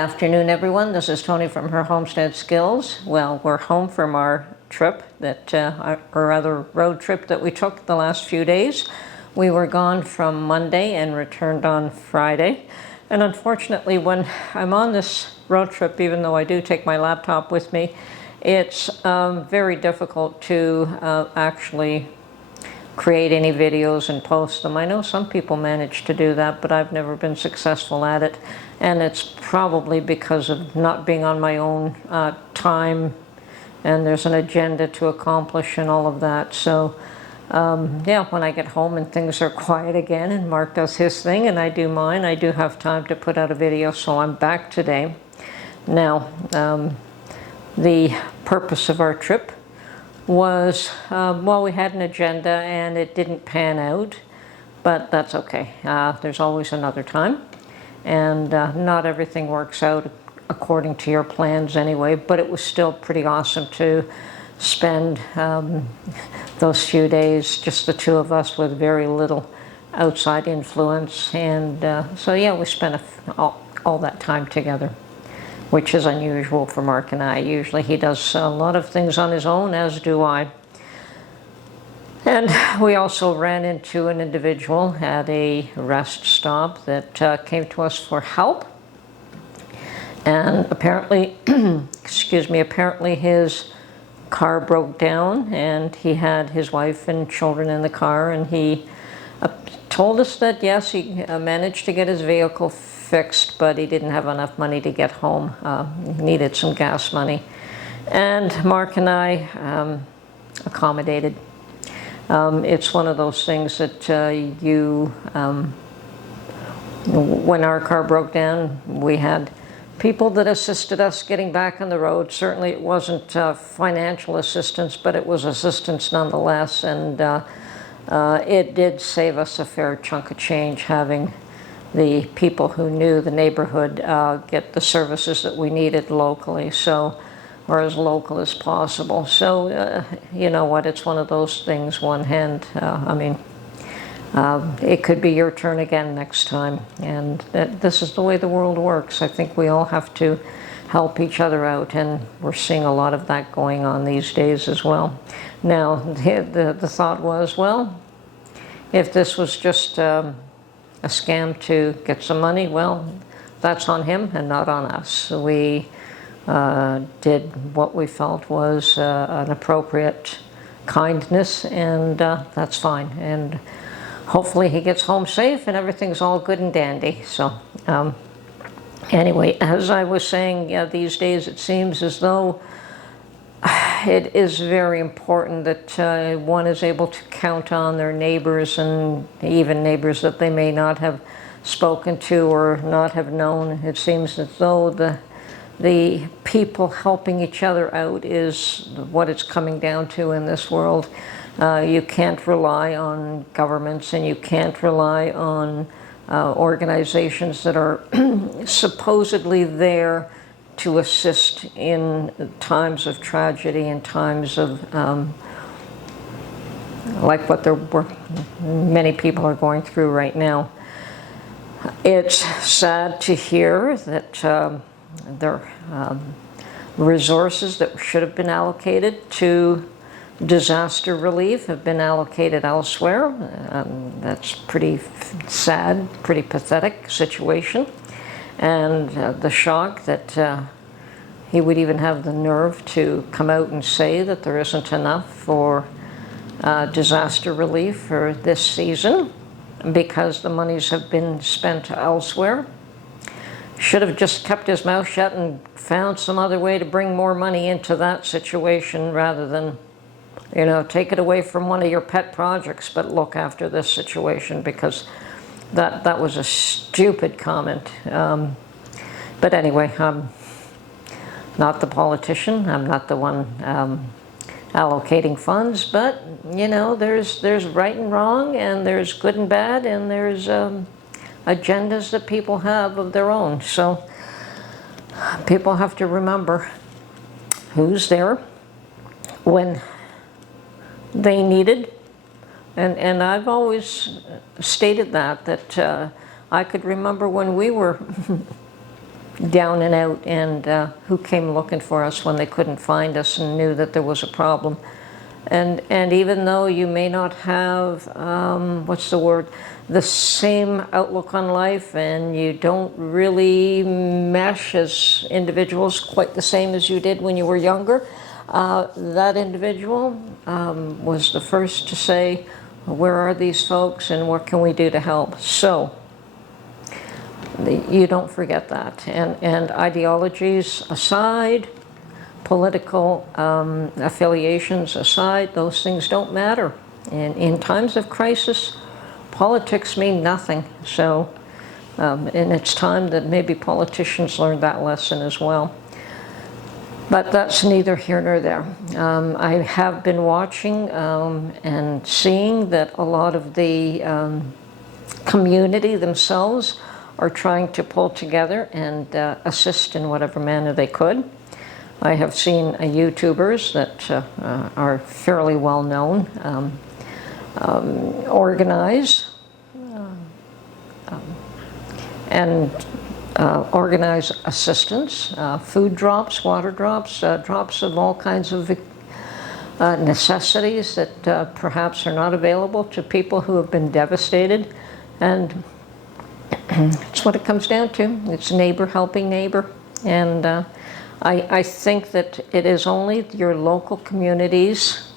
Good afternoon, everyone. This is Tony from Her Homestead Skills. Well, we're home from our trip, our other road trip that we took the last few days. We were gone from Monday and returned on Friday. And unfortunately, when I'm on this road trip, even though I do take my laptop with me, it's very difficult to actually create any videos and post them. I know some people manage to do that, but I've never been successful at it. And it's probably because of not being on my own time, and there's an agenda to accomplish and all of that. So yeah, when I get home and things are quiet again and Mark does his thing and I do mine, I do have time to put out a video, so I'm back today. Now, the purpose of our trip was, well, we had an agenda and it didn't pan out, but that's okay. There's always another time, and not everything works out according to your plans anyway, but it was still pretty awesome to spend those few days, just the two of us, with very little outside influence. And so yeah, we spent all that time together, which is unusual for Mark and I. Usually he does a lot of things on his own, as do I. And we also ran into an individual at a rest stop that came to us for help. And apparently, excuse me, apparently his car broke down and he had his wife and children in the car, and he told us that yes, he managed to get his vehicle fixed, but he didn't have enough money to get home. He needed some gas money. And Mark and I accommodated. It's one of those things that when our car broke down, we had people that assisted us getting back on the road. Certainly it wasn't financial assistance, but it was assistance nonetheless. And it did save us a fair chunk of change having the people who knew the neighborhood get the services that we needed locally, or as local as possible. So you know what, it's one of those things, one hand, it could be your turn again next time, and this is the way the world works. I think we all have to help each other out, and we're seeing a lot of that going on these days as well. Now, the thought was, well, if this was just a scam to get some money, well, that's on him and not on us. We did what we felt was an appropriate kindness, and that's fine. And hopefully he gets home safe and everything's all good and dandy. So anyway, as I was saying, these days it seems as though it is very important that one is able to count on their neighbors, and even neighbors that they may not have spoken to or not have known. It seems as though the people helping each other out is what it's coming down to in this world. You can't rely on governments, and you can't rely on organizations that are supposedly there to assist in times of tragedy and times of like what many people are going through right now. It's sad to hear that there are resources that should have been allocated to disaster relief have been allocated elsewhere. That's pretty sad, pretty pathetic situation. And the shock that he would even have the nerve to come out and say that there isn't enough for disaster relief for this season because the monies have been spent elsewhere. Should have just kept his mouth shut and found some other way to bring more money into that situation, rather than, you know, take it away from one of your pet projects, but look after this situation, because that was a stupid comment. But anyway, I'm not the politician. I'm not the one allocating funds, but you know, there's right and wrong, and there's good and bad, and there's agendas that people have of their own. So people have to remember who's there when they needed. And I've always stated that I could remember when we were down and out, and who came looking for us when they couldn't find us and knew that there was a problem. And even though you may not have, what's the word, the same outlook on life, and you don't really mesh as individuals quite the same as you did when you were younger, that individual was the first to say, where are these folks and what can we do to help? So you don't forget that. And ideologies aside, political affiliations aside, those things don't matter. And in times of crisis, politics mean nothing. So, and it's time that maybe politicians learn that lesson as well. But that's neither here nor there. I have been watching and seeing that a lot of the community themselves are trying to pull together and assist in whatever manner they could. I have seen YouTubers that are fairly well known organize and organize assistance, food drops, water drops, drops of all kinds of necessities that perhaps are not available to people who have been devastated. And it's what it comes down to. It's neighbor helping neighbor. And I think that it is only your local communities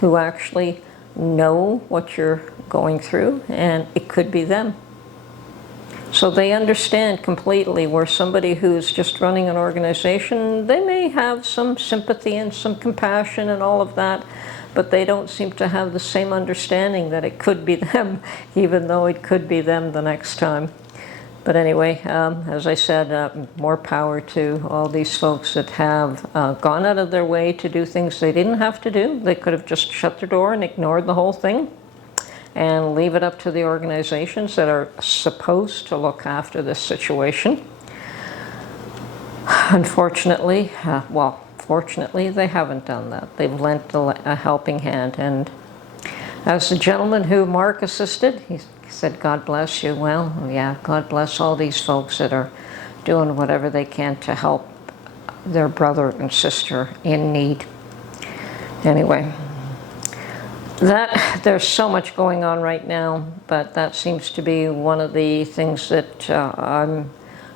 who actually know what you're going through, and it could be them. So they understand completely, where somebody who's just running an organization, they may have some sympathy and some compassion and all of that, but they don't seem to have the same understanding that it could be them, even though it could be them the next time. But anyway, as I said, more power to all these folks that have gone out of their way to do things they didn't have to do. They could have just shut their door and ignored the whole thing and leave it up to the organizations that are supposed to look after this situation. Unfortunately, fortunately, they haven't done that. They've lent a helping hand. And as the gentleman who Mark assisted, he said, God bless you. Well, yeah, God bless all these folks that are doing whatever they can to help their brother and sister in need. Anyway, there's so much going on right now, but that seems to be one of the things that I'm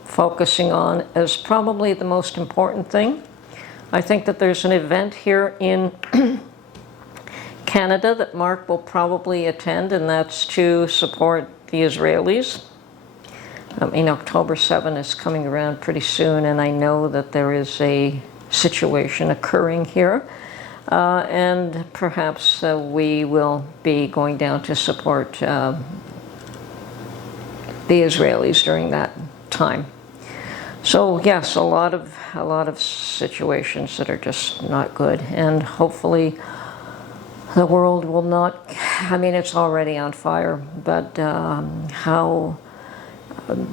focusing on as probably the most important thing. I think that there's an event here in Canada that Mark will probably attend, and that's to support the Israelis. October 7 is coming around pretty soon, and I know that there is a situation occurring here, and perhaps we will be going down to support the Israelis during that time. So yes, a lot of situations that are just not good, and hopefully the world will not, it's already on fire, but how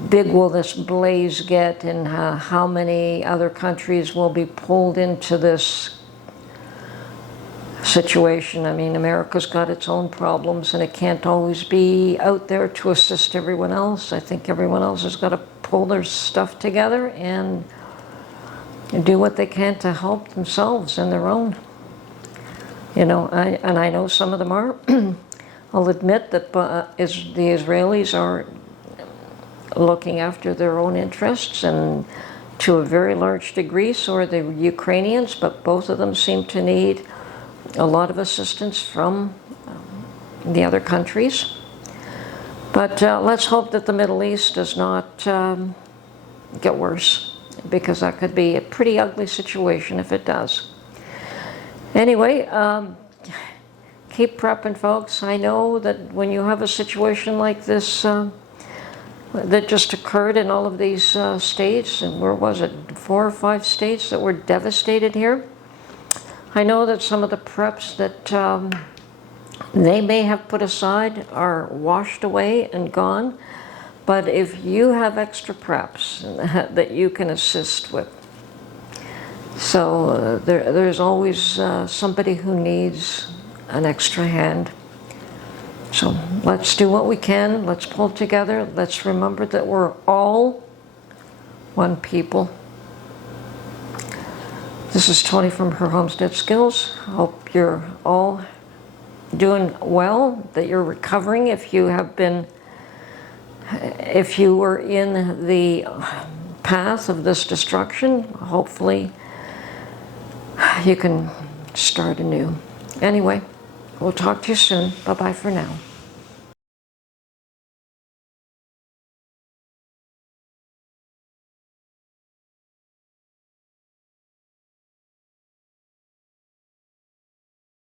big will this blaze get, and how many other countries will be pulled into this situation? America's got its own problems, and it can't always be out there to assist everyone else. I think everyone else has got to pull their stuff together and do what they can to help themselves and their own. I know some of them are. I'll admit that the Israelis are looking after their own interests, and to a very large degree, so are the Ukrainians, but both of them seem to need a lot of assistance from the other countries. But let's hope that the Middle East does not get worse, because that could be a pretty ugly situation if it does. Anyway, keep prepping, folks. I know that when you have a situation like this that just occurred in all of these states, and where was it, 4 or 5 states that were devastated here, I know that some of the preps that they may have put aside are washed away and gone, but if you have extra preps that you can assist with, so there's always somebody who needs an extra hand. So let's do what we can. Let's pull together. Let's remember that we're all one people. This is Tony from Her Homestead Skills. Hope you're all doing well, that you're recovering. If you were in the path of this destruction, hopefully you can start anew. Anyway, we'll talk to you soon. Bye-bye for now.